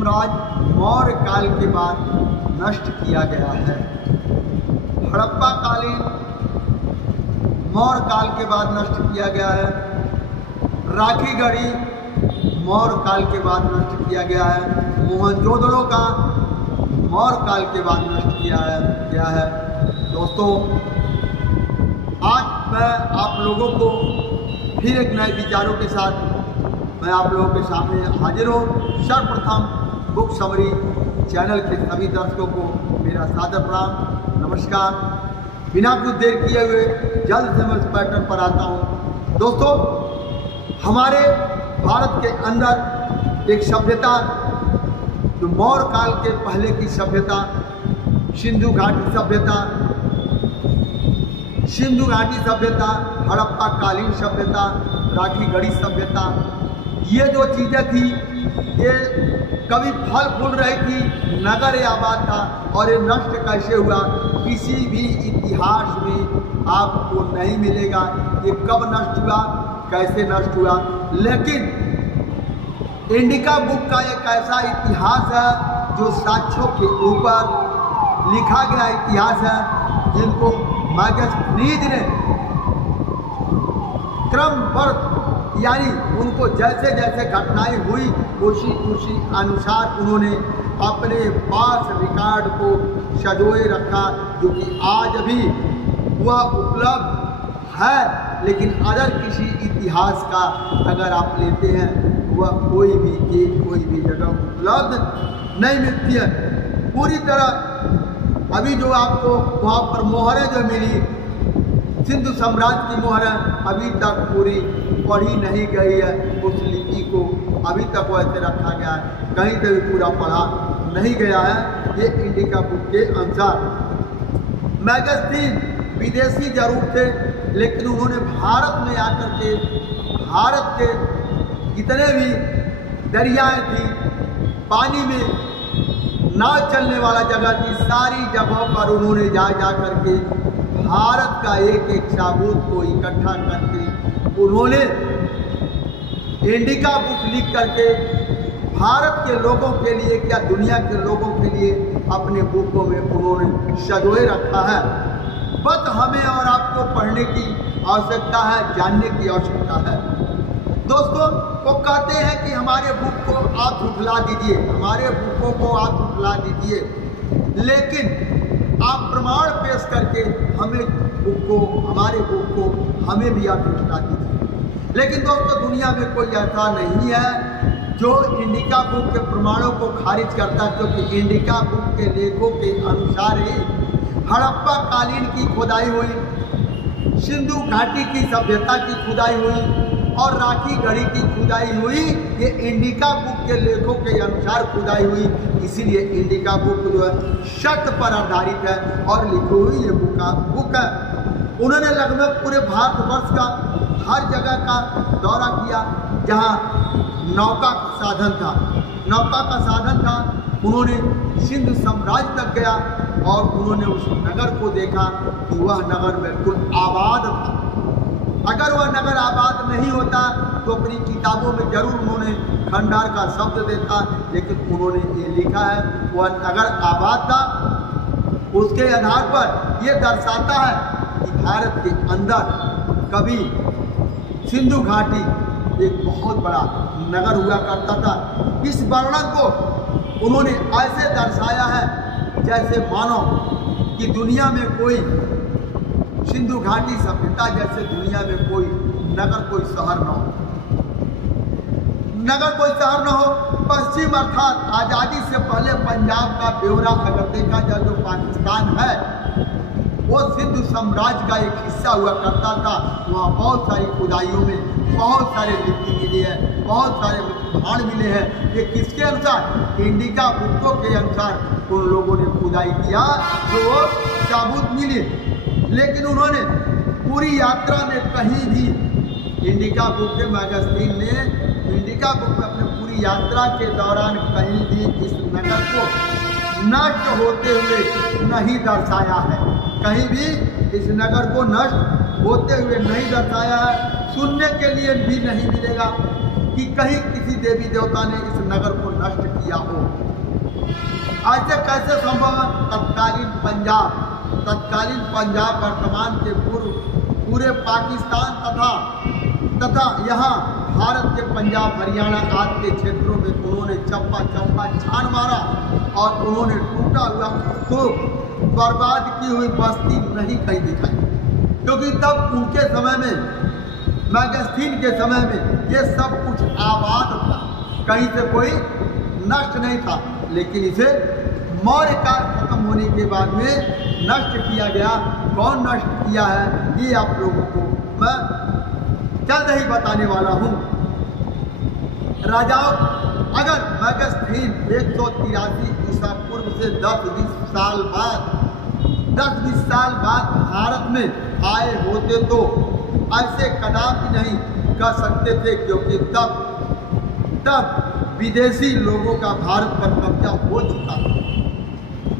साम्राज्य मौर्य काल के बाद नष्ट किया गया है। हड़प्पा कालीन मौर्य काल के बाद नष्ट किया गया है। राखी गढ़ी मौर्य काल के बाद नष्ट किया गया है। मोहनजोदड़ो का मौर्य काल के बाद नष्ट किया है। दोस्तों, आज मैं आप लोगों को फिर एक नए विचारों के साथ मैं आप लोगों के सामने हाजिर हूँ। सर्वप्रथम बुक समरी चैनल के सभी दर्शकों को मेरा सादर प्रणाम, नमस्कार। बिना कुछ देर किए हुए जल्द से मैं इस पैटर्न पर आता हूँ। दोस्तों, हमारे भारत के अंदर एक सभ्यता जो मौर्य काल के पहले की सभ्यता, सिंधु घाटी सभ्यता, हड़प्पा कालीन सभ्यता, राखी गढ़ी सभ्यता, ये जो चीज़ें थी ये कभी फल फूल रही थी, नगर आबाद था और ये नष्ट कैसे हुआ किसी भी इतिहास में आपको नहीं मिलेगा। ये कब नष्ट हुआ, कैसे नष्ट हुआ। लेकिन इंडिका बुक का एक ऐसा इतिहास है जो साक्ष्यों के ऊपर लिखा गया इतिहास है, जिनको मैगस्थनीज ने क्रमबद्ध यानी उनको जैसे जैसे घटनाएं हुई उसी अनुसार उन्होंने अपने पास रिकॉर्ड को सजोए रखा, जो कि आज भी वह उपलब्ध है। लेकिन अगर किसी इतिहास का अगर आप लेते हैं, वह कोई भी चीज़ कोई भी जगह उपलब्ध नहीं मिलती है पूरी तरह। अभी जो आपको वहाँ पर मोहरें जो मिली, सिंधु साम्राज्य की मोहरें अभी तक पूरी पढ़ी नहीं गई है। उस लिपि को अभी तक वैसे रखा गया है, कहीं से भी पूरा पढ़ा नहीं गया है। ये इंडिका बुक के अनुसार मैगस्थनीज विदेशी जरूर थे, लेकिन उन्होंने भारत में आकर के भारत के जितने भी दरियाएँ थी, पानी में नाव चलने वाला जगह थी, सारी जगहों पर उन्होंने जा करके भारत का एक एक साबूत को इकट्ठा करके उन्होंने इंडिका बुक लिख करके भारत के लोगों के लिए क्या दुनिया के लोगों के लिए अपने बुकों में उन्होंने सजोए रखा है। बस हमें और आपको पढ़ने की आवश्यकता है, जानने की आवश्यकता है। दोस्तों, वो कहते हैं कि हमारे बुक को आप उठला दीजिए, हमारे बुकों को आप उठला दीजिए, लेकिन आप प्रमाण पेश करके हमें हमारे बुक को हमें भी आप उठला दीजिए। लेकिन दोस्तों, दुनिया में कोई ऐसा नहीं है जो इंडिका बुक के प्रमाणों को खारिज करता, क्योंकि इंडिका बुक के लेखों के अनुसार ही हड़प्पा कालीन की खुदाई हुई, सिंधु घाटी की सभ्यता की खुदाई हुई और राखी गढ़ी की खुदाई हुई। ये इंडिका बुक के लेखों के अनुसार खुदाई हुई, इसीलिए इंडिका बुक जो है सत्य पर आधारित है और लिखी हुई ये बुक है। उन्होंने लगभग पूरे भारतवर्ष का हर जगह का दौरा किया जहाँ नौका का साधन था। उन्होंने सिंधु साम्राज्य तक गया और उन्होंने उस नगर को देखा कि वह नगर बिल्कुल आबाद था। अगर वह नगर आबाद नहीं होता तो अपनी किताबों में जरूर उन्होंने खंडार का शब्द देखा, लेकिन उन्होंने ये लिखा है वह नगर आबाद था। उसके आधार पर यह दर्शाता है कि भारत के अंदर कभी सिंधु घाटी एक बहुत बड़ा नगर हुआ करता था। इस वर्णन को उन्होंने ऐसे दर्शाया है जैसे मानो कि दुनिया में कोई सिंधु घाटी सभ्यता जैसे दुनिया में कोई नगर कोई शहर न हो। पश्चिम अर्थात आज़ादी से पहले पंजाब का ब्यौरा अगर देखा जाए तो पाकिस्तान है, वो सिंधु साम्राज्य का एक हिस्सा हुआ करता था। वहाँ बहुत सारी खुदाइयों में बहुत सारे लिपि मिले हैं, बहुत सारे भाण मिले हैं। ये किसके अनुसार? इंडिका बुकों के अनुसार उन लोगों ने खुदाई किया जो सबूत मिले। लेकिन उन्होंने पूरी यात्रा में कहीं भी इंडिका बुक के मैगजीन ने इंडिका बुक में अपने पूरी यात्रा के दौरान कहीं भी इस नगर को नष्ट होते हुए नहीं दर्शाया है। कहीं भी इस नगर को नष्ट होते हुए नहीं दर्शाया है, सुनने के लिए भी नहीं मिलेगा। कि कहीं किसी देवी देवता ने इस नगर को नष्ट किया हो। ऐसे कैसे संभव है? तत्कालीन पंजाब वर्तमान के पूरे पाकिस्तान तथा यहाँ भारत के पंजाब हरियाणा आदि के क्षेत्रों में उन्होंने चप्पा छान मारा और उन्होंने टूटा हुआ स्तूप, बर्बाद की हुई बस्ती नहीं कहीं दिखाई, क्योंकि तब उनके समय में, मैगस्टीन के समय में ये सब कुछ आबाद था, कहीं से कोई नष्ट नहीं था। लेकिन इसे मौर्य काल खत्म होने के बाद में नष्ट किया गया। कौन नष्ट किया है ये आप लोगों को मैं जल्द ही बताने वाला हूँ। राजाओं, अगर मैगस्टीन 183 ईसा पूर्व से 10-20 साल बाद भारत में आए होते तो ऐसे कदापि नहीं कर सकते थे, क्योंकि तब विदेशी लोगों का भारत पर कब्जा हो चुका था।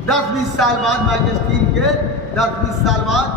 10-20 साल बाद मैगस्टीन के 10-20 साल बाद